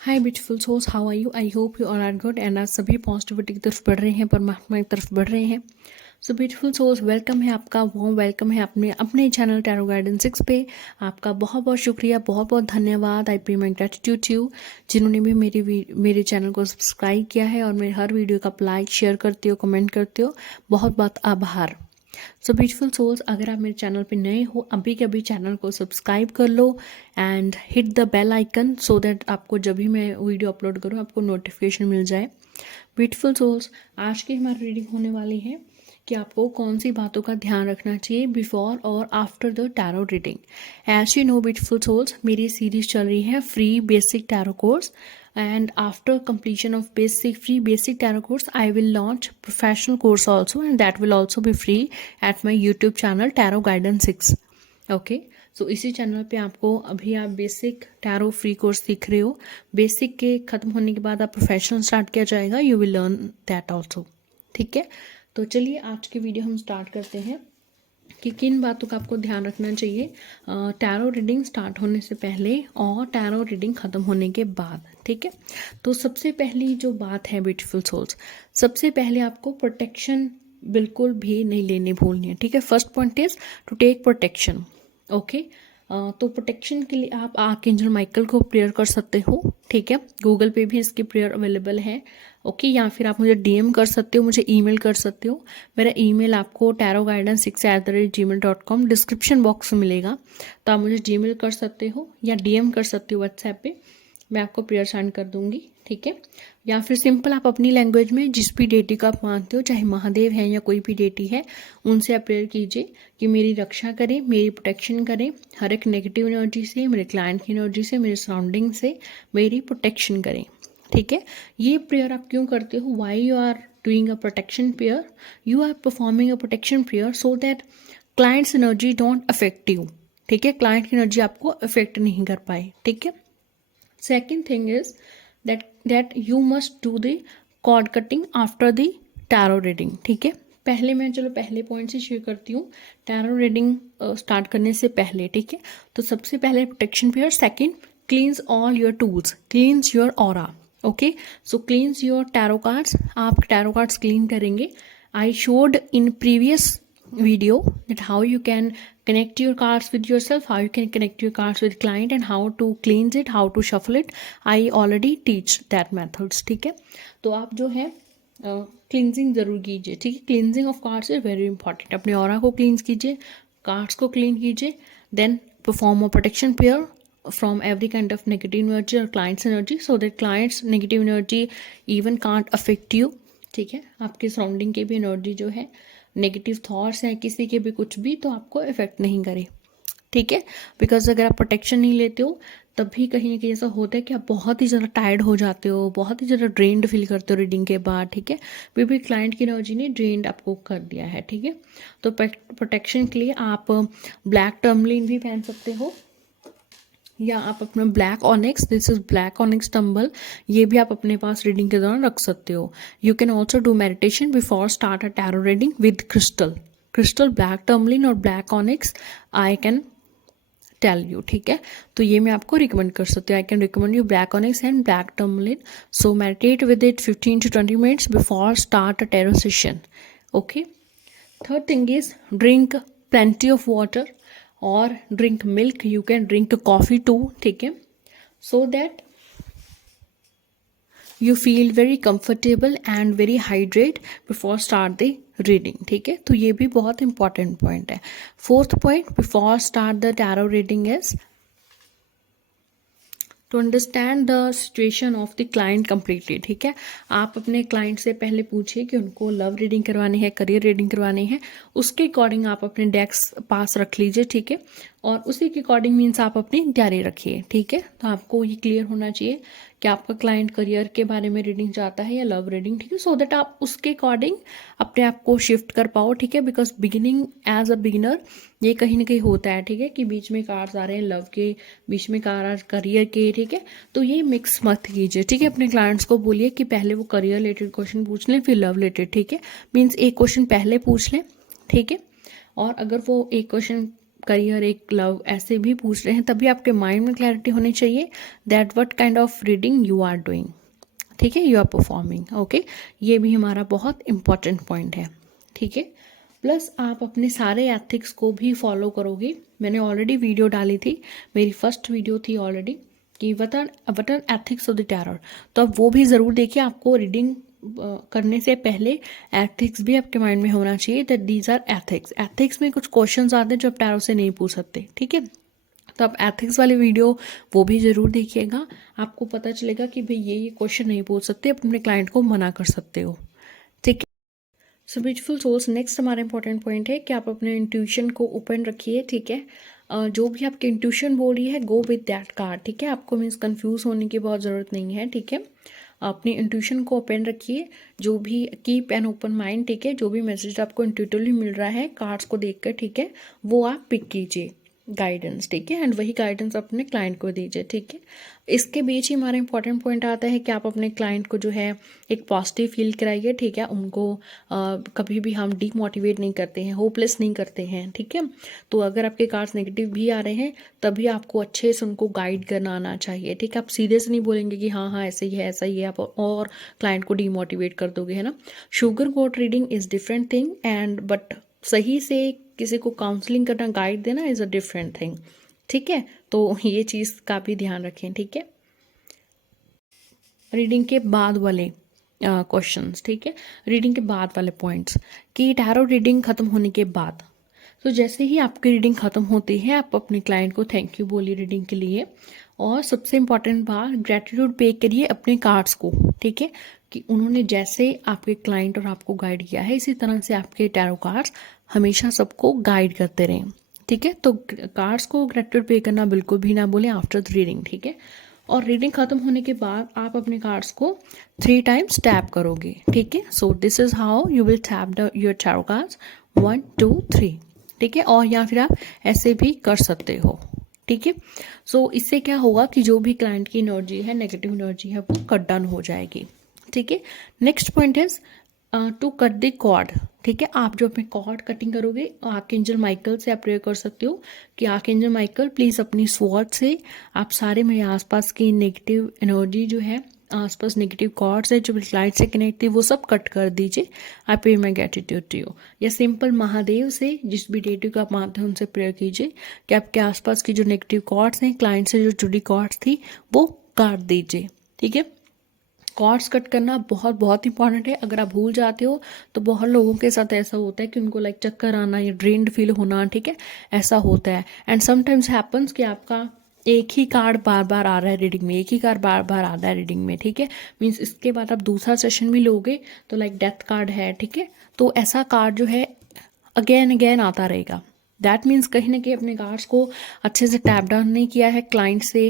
Hi beautiful souls, how are you? I hope you all are good and आज सभी positivity की तरफ बढ़ रहे हैं, परमात्मा की तरफ बढ़ रहे हैं। सो ब्यूटीफुल सोल्स, वेलकम है आपका, वो वेलकम है अपने अपने चैनल टैरो गाइडेंस 6 पे। आपका बहुत बहुत शुक्रिया, बहुत बहुत धन्यवाद। आई पे माई ग्रेटिट्यूड टू यू, जिन्होंने भी मेरे चैनल को सब्सक्राइब किया है और मेरे हर वीडियो का लाइक शेयर करते हो, कमेंट करते हो। बहुत बहुत आभार। सो ब्यूटीफुल सोल्स, अगर आप मेरे चैनल पे नए हो, अभी के अभी चैनल को सब्सक्राइब कर लो and hit the bell icon so that आपको जब भी मैं वीडियो अपलोड करूँ आपको नोटिफिकेशन मिल जाए। ब्यूटीफुल सोल्स, आज की हमारी रीडिंग होने वाली है कि आपको कौन सी बातों का ध्यान रखना चाहिए बिफोर और after the tarot reading. As you know beautiful souls, मेरी सीरीज चल रही है free basic tarot course, and after completion of free basic tarot course I will launch professional course also, and that will also be free at my YouTube channel Tarot Guidance 6. Okay, सो इसी channel पे आपको अभी आप basic tarot free course सीख रहे हो, basic के खत्म होने के बाद आप प्रोफेशनल स्टार्ट किया जाएगा, you will learn that also. ठीक है, तो चलिए आज की वीडियो हम स्टार्ट करते हैं कि किन बातों का आपको ध्यान रखना चाहिए टैरो रीडिंग स्टार्ट होने से पहले और टैरो रीडिंग ख़त्म होने के बाद। ठीक है, तो सबसे पहली जो बात है ब्यूटीफुल सोल्स, सबसे पहले आपको प्रोटेक्शन बिल्कुल भी नहीं लेनी भूलनी है। ठीक है, first point is to take protection. Okay, तो प्रोटेक्शन के लिए आप आर्कएंजल माइकल को प्रेयर कर सकते हो। ठीक है, गूगल पे भी इसकी प्रेयर अवेलेबल है। ओके, या फिर आप मुझे डीएम कर सकते हो, मुझे ईमेल कर सकते हो। मेरा ईमेल आपको tarotguidance6@gmail.com डिस्क्रिप्शन बॉक्स में मिलेगा, तो आप मुझे जीमेल कर सकते हो या डीएम कर सकते हो व्हाट्सएप पे, मैं आपको प्रेयर सेंड कर दूंगी। ठीक है, या फिर सिंपल आप अपनी लैंग्वेज में जिस भी डेटी को आप मानते हो, चाहे महादेव हैं या कोई भी डेटी है, उनसे आप प्रेयर कीजिए कि मेरी रक्षा करें, मेरी प्रोटेक्शन करें, हर एक नेगेटिव एनर्जी से, मेरे क्लाइंट की एनर्जी से, मेरे सराउंडिंग से मेरी प्रोटेक्शन करें। ठीक है, ये प्रेयर आप क्यों करते हो? Why you are doing a protection prayer? You are performing a protection prayer so that clients energy don't affect you. ठीक है, क्लाइंट की एनर्जी आपको अफेक्ट नहीं कर पाए। ठीक है, second thing is that you must do the cord cutting after the tarot reading. ठीक है, पहले मैं चलो पहले पॉइंट से शेयर करती हूँ टैरो रीडिंग स्टार्ट करने से पहले। ठीक है, तो सबसे पहले protection pair, second क्लींस all your tools, क्लींस your aura. Okay, so क्लींस your tarot cards, आप टैरो कार्ड्स क्लीन करेंगे। I showed in previous video that how you can connect your cards with yourself, how you can connect your cards with client, and how to cleanse it, how to shuffle it. I already teach that methods. ठीक है, तो आप जो है cleansing जरूर कीजिए। ठीक है, cleansing of cards is very important. अपने ऑरा को क्लींस कीजिए, कार्ड्स को क्लीन कीजिए, then perform a protection prayer from every kind of negative energy or client's energy so that client's negative energy even can't affect you. ठीक है, आपके surrounding की भी एनर्जी जो है, नेगेटिव थॉट्स हैं किसी के भी, कुछ भी, तो आपको इफेक्ट नहीं करे। ठीक है, बिकॉज अगर आप प्रोटेक्शन नहीं लेते हो तब भी कहीं ना कहीं ऐसा होता है कि आप बहुत ही ज़्यादा टायर्ड हो जाते हो, बहुत ही ज़्यादा ड्रेन्ड फील करते हो रीडिंग के बाद। ठीक है, फिर भी क्लाइंट की एनर्जी ने ड्रेन्ड आपको कर दिया है। ठीक है, तो प्रोटेक्शन के लिए आप ब्लैक टर्मलिन भी पहन सकते हो, या आप अपना black onyx, this is black onyx tumble, ये भी आप अपने पास रीडिंग के दौरान रख सकते हो। You can also do meditation before start a tarot reading with crystal black tourmaline और black onyx I can tell you. ठीक है, तो ये मैं आपको रिकमेंड कर सकती हूँ। I can recommend you black onyx and black tourmaline, so meditate with it 15 to 20 minutes before start a tarot session. Okay, third thing is drink plenty of water or drink milk, you can drink coffee too. ठीक है, so that you feel very comfortable and very hydrate before start the reading. ठीक है, तो ये भी बहुत important point है। Fourth point before start the tarot reading is to understand the situation of the client completely. ठीक है, आप अपने क्लाइंट से पहले पूछिए कि उनको लव रीडिंग करवानी है, करियर रीडिंग करवानी है, उसके अकॉर्डिंग आप अपने डेक्स पास रख लीजिए। ठीक है, और उसी के अकॉर्डिंग मीन्स आप अपनी डायरी रखिए। ठीक है, तो आपको ये क्लियर होना चाहिए कि आपका क्लाइंट करियर के बारे में रीडिंग चाहता है या लव रीडिंग। ठीक है, सो दैट आप उसके अकॉर्डिंग अपने आप को शिफ्ट कर पाओ। ठीक है, because beginning as a beginner ये कहीं ना कहीं होता है। ठीक है, कि बीच में कार्ड्स आ रहे हैं लव के, बीच में कार्ड करियर के। ठीक है, तो ये मिक्स मत कीजिए। ठीक है, अपने क्लाइंट्स को बोलिए कि पहले वो करियर रिलेटेड क्वेश्चन पूछ लें, फिर लव रिलेटेड। ठीक है, मीन्स एक क्वेश्चन पहले पूछ लें। ठीक है, और अगर वो एक क्वेश्चन करियर, एक लव, ऐसे भी पूछ रहे हैं, तभी आपके माइंड में क्लैरिटी होनी चाहिए that what kind of reading you are doing, ठीक है, यू आर परफॉर्मिंग। ओके, ये भी हमारा बहुत इंपॉर्टेंट पॉइंट है, ठीक है। प्लस आप अपने सारे एथिक्स को भी फॉलो करोगे। मैंने ऑलरेडी वीडियो डाली थी, मेरी फर्स्ट वीडियो थी ऑलरेडी कि what are ethics of the tarot, तो आप वो भी ज़रूर देखिए। आपको रीडिंग करने से पहले एथिक्स भी आपके माइंड में होना चाहिए that these are ethics. Ethics में कुछ क्वेश्चंस आते हैं जो आप टैरो से नहीं पूछ सकते, ठीक है। तो आप एथिक्स वाली वीडियो वो भी ज़रूर देखिएगा, आपको पता चलेगा कि भाई ये क्वेश्चन नहीं पूछ सकते, अपने क्लाइंट को मना कर सकते हो, ठीक है। सो ब्यूटीफुल सोल्स, नेक्स्ट हमारा इंपॉर्टेंट पॉइंट है कि आप अपने इंट्यूशन को ओपन रखिए, ठीक है। जो भी आपकी इंट्यूशन बोल रही है गो विद दैट कार्ड, ठीक है। आपको मीन्स कंफ्यूज होने की बहुत ज़रूरत नहीं है, ठीक है। अपनी इंट्यूशन को ओपन रखिए, जो भी कीप एन ओपन माइंड, ठीक है। जो भी मैसेज आपको इंट्यूटिवली मिल रहा है कार्ड्स को देखकर, ठीक है, वो आप पिक कीजिए गाइडेंस, ठीक है, एंड वही गाइडेंस अपने क्लाइंट को दीजिए, ठीक है। इसके बीच ही हमारा इंपॉर्टेंट पॉइंट आता है कि आप अपने क्लाइंट को जो है एक पॉजिटिव फील कराइए, ठीक है। उनको कभी भी हम डीमोटिवेट नहीं करते हैं, होपलेस नहीं करते हैं, ठीक है। तो अगर आपके कार्ड्स नेगेटिव भी आ रहे हैं तभी आपको अच्छे से उनको गाइड करना आना चाहिए, ठीक है। आप सीधे से नहीं बोलेंगे कि हाँ हाँ ऐसे ही है ऐसा ही है, आप और क्लाइंट को डीमोटिवेट कर दोगे, है ना। Sugar coat reading is different thing and but सही से किसी को काउंसलिंग करना, गाइड देना इज़ अ डिफरेंट थिंग, ठीक है। तो ये चीज़ का भी ध्यान रखें, ठीक है। रीडिंग के बाद वाले क्वेश्चंस, ठीक है, रीडिंग के बाद वाले पॉइंट्स कि टैरो रीडिंग ख़त्म होने के बाद, तो जैसे ही आपकी रीडिंग ख़त्म होती है आप अपने क्लाइंट को थैंक यू बोलिए रीडिंग के लिए, और सबसे इम्पॉर्टेंट बात ग्रेटिट्यूड पे करिए अपने कार्ड्स को, ठीक है, कि उन्होंने जैसे आपके क्लाइंट और आपको गाइड किया है इसी तरह से आपके टैरो कार्ड्स हमेशा सबको गाइड करते रहें, ठीक है। तो कार्ड्स को ग्रेटिट्यूड पे करना बिल्कुल भी ना बोलें आफ्टर द रीडिंग, ठीक है। और रीडिंग खत्म होने के बाद आप अपने कार्ड्स को 3 टाइम्स टैप करोगे, ठीक है। So this is how you will tap your tarot cards 1 2 3, ठीक है। और या फिर आप ऐसे भी कर सकते हो, ठीक है। सो इससे क्या होगा कि जो भी क्लाइंट की एनर्जी है, नेगेटिव एनर्जी है, वो कट डाउन हो जाएगी, ठीक है। Next point is to cut the cord, ठीक है। आप जो अपने कॉर्ड कटिंग करोगे आर्कएंजल माइकल से आप प्रेयर कर सकते हो कि आर्कएंजल माइकल प्लीज़ अपनी स्वॉर्ड से आप सारे मेरे आसपास की नेगेटिव एनर्जी जो है, आसपास नेगेटिव कॉर्ड्स है जो क्लाइंट से कनेक्ट थी, वो सब कट कर दीजिए। आई पे माई ग्रेटिट्यूड टू यू। या सिंपल महादेव से जिस भी डेटिव का आप मानते हैं उनसे प्रेयर कीजिए कि आपके आसपास की जो नेगेटिव कॉर्ड्स हैं, क्लाइंट से जो जुड़ी कॉर्ड्स थी, वो काट दीजिए, ठीक है। कॉर्ड्स कट करना बहुत बहुत इंपॉर्टेंट है। अगर आप भूल जाते हो तो बहुत लोगों के साथ ऐसा होता है कि उनको लाइक चक्कर आना या ड्रेन्ड फील होना, ठीक है, ऐसा होता है। एंड समटाइम्स हैपन्स कि आपका एक ही कार्ड बार बार आ रहा है रीडिंग में, एक ही कार्ड बार बार आ रहा है रीडिंग में, ठीक है। मीन्स इसके बाद आप दूसरा सेशन भी लोगे तो लाइक डेथ कार्ड है, ठीक है, तो ऐसा कार्ड जो है अगेन अगेन आता रहेगा। दैट मीन्स कहीं ना कहीं अपने कार्ड्स को अच्छे से टैप डाउन नहीं किया है क्लाइंट से,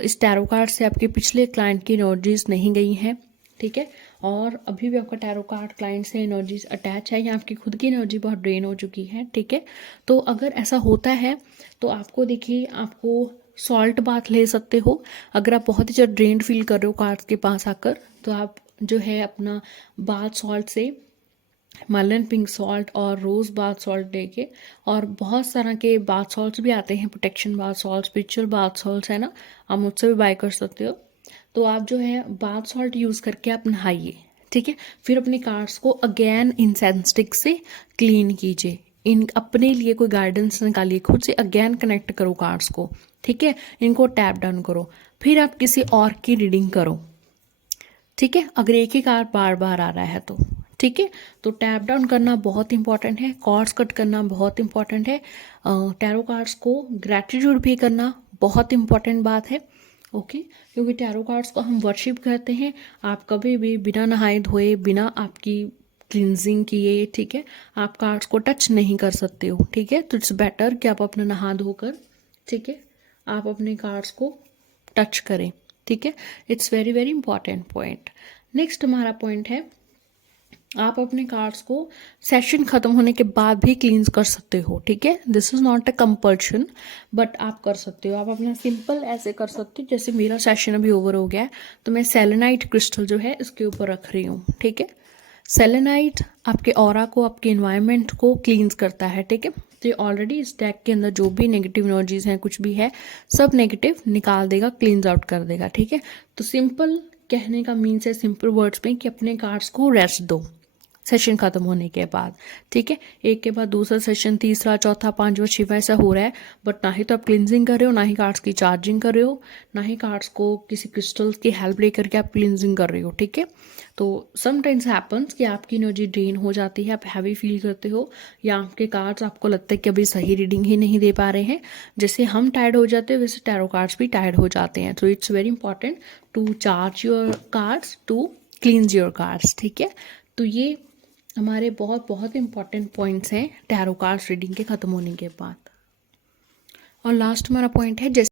इस टैरो कार्ड से आपके पिछले क्लाइंट की एनर्जीज नहीं गई हैं, ठीक है। और अभी भी आपका टैरो कार्ड क्लाइंट से एनर्जीज अटैच है या आपकी खुद की एनर्जी बहुत ड्रेन हो चुकी है, ठीक है। तो अगर ऐसा होता है तो आपको देखिए, आपको सॉल्ट बाथ ले सकते हो। अगर आप बहुत ही ज़्यादा ड्रेन्ड फील कर रहे हो कार्ड्स के पास आकर, तो आप जो है अपना बाथ सॉल्ट से हिमालयन पिंक सॉल्ट और रोज़ बाथ सॉल्ट लेके, और बहुत सारा के बाथ सॉल्ट्स भी आते हैं, protection bath salt, spiritual bath salts, है ना, आप मुझसे भी बाय कर सकते हो। तो आप जो है बाथ सॉल्ट यूज़ करके आप नहाइए, ठीक है। फिर अपने कार्ड्स को अगेन इंसेंस स्टिक से क्लीन कीजिए, इन अपने लिए कोई गाइडेंस निकालिए, खुद से अगेन कनेक्ट करो कार्ड्स को, ठीक है। इनको टैप डाउन करो, फिर आप किसी और की रीडिंग करो, ठीक है। अगर एक ही कार्ड बार बार आ रहा है तो, ठीक है। तो टैप डाउन करना बहुत इंपॉर्टेंट है, कॉर्ड्स कट करना बहुत इंपॉर्टेंट है, टैरो कार्ड्स को ग्रैटिट्यूड भी करना बहुत इंपॉर्टेंट बात है, ओके। क्योंकि टैरो कार्ड्स को हम वर्शिप करते हैं। आप कभी भी बिना नहाए धोए, बिना आपकी क्लिनजिंग किए, ठीक है, आप कार्ड्स को टच नहीं कर सकते हो, ठीक है। तो इट्स बेटर कि आप अपना नहा धोकर, ठीक है, आप अपने कार्ड्स को टच करें, ठीक है। It's very very important point. Next हमारा पॉइंट है, आप अपने कार्ड्स को सेशन खत्म होने के बाद भी क्लींस कर सकते हो, ठीक है। This is not a compulsion, but आप कर सकते हो। आप अपना सिंपल ऐसे कर सकते हो, जैसे मेरा सेशन अभी ओवर हो गया है तो मैं सेलेनाइट क्रिस्टल जो है इसके ऊपर रख रही हूँ, ठीक है। सेलेनाइट आपके ऑरा को, आपके इन्वायरमेंट को क्लींस करता है, ठीक है। तो ये ऑलरेडी इस डेक के अंदर जो भी नेगेटिव एनर्जीज हैं, कुछ भी है, सब नेगेटिव निकाल देगा, क्लींस आउट कर देगा, ठीक है। तो सिंपल कहने का मीन्स है, सिंपल वर्ड्स में, कि अपने कार्ड्स को रेस्ट दो सेशन खत्म होने के बाद, ठीक है। एक के बाद दूसरा सेशन, तीसरा, चौथा, पांचवा, छठवां ऐसा हो रहा है, बट ना ही तो आप क्लिनजिंग कर रहे हो, ना ही कार्ड्स की चार्जिंग कर रहे हो, ना ही कार्ड्स को किसी क्रिस्टल्स की हेल्प लेकर के आप क्लिनजिंग कर रहे हो, ठीक है। तो समटाइम्स हैपन्स कि आपकी एनर्जी ड्रेन हो जाती है, आप हैवी फील करते हो, या आपके कार्ड्स आपको लगता है कि अभी सही रीडिंग ही नहीं दे पा रहे हैं। जैसे हम टायर्ड हो जाते हैं, वैसे टैरो कार्ड्स भी टायर्ड हो जाते हैं। तो it's very important to charge your cards, to cleanse your cards, ठीक है। तो ये हमारे बहुत बहुत इंपॉर्टेंट पॉइंट्स हैं टैरो कार्ड्स रीडिंग के ख़त्म होने के बाद। और लास्ट हमारा पॉइंट है, जैसे